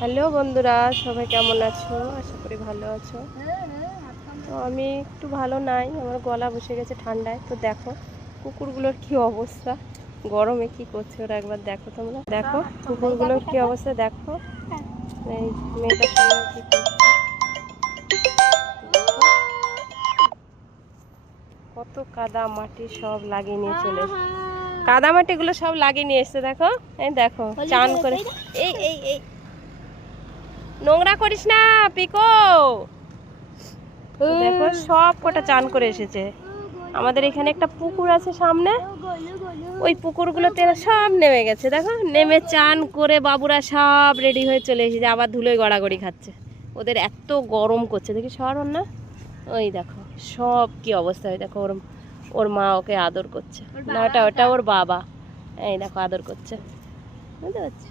Hello বন্ধুরা, সবাই কেমন আছো? আশা করি ভালো আছো। তো আমি একটু ভালো নাই, আমার গলা বসে গেছে ঠান্ডায়। তো দেখো কুকুরগুলোর কি অবস্থা, গরমে কি করছে ওরা, একবার দেখো তোমরা। দেখো কুকুরগুলোর কি অবস্থা, দেখো এই মেয়েটার সঙ্গে কি করছে। দেখো কত কাদা মাটি সব লাগিয়ে নিয়ে চলে এসছে, কাদা মাটিগুলো সব লাগিয়ে নিয়ে এসছে। দেখো এই দেখো চান করে, এই এই এই নোংরা করিস না পিকো। দেখো সব কটা চান করে এসেছে। আমাদের এখানে একটা পুকুর আছে সামনে, ওই পুকুরগুলোতে সব নেমে গেছে। দেখো নেমে চান করে বাবুরা সব রেডি হয়ে চলে এসেছে, আবার ধুলোয় গড়াগড়ি খাচ্ছে। ওদের এত গরম করছে, দেখি সরণ না। ওই দেখো সব কি অবস্থা। ওই দেখো ওর ওর মা ওকে আদর করছে, না ওটা ওটা ওর বাবা। এই দেখো আদর করছে, বুঝতে পারছি।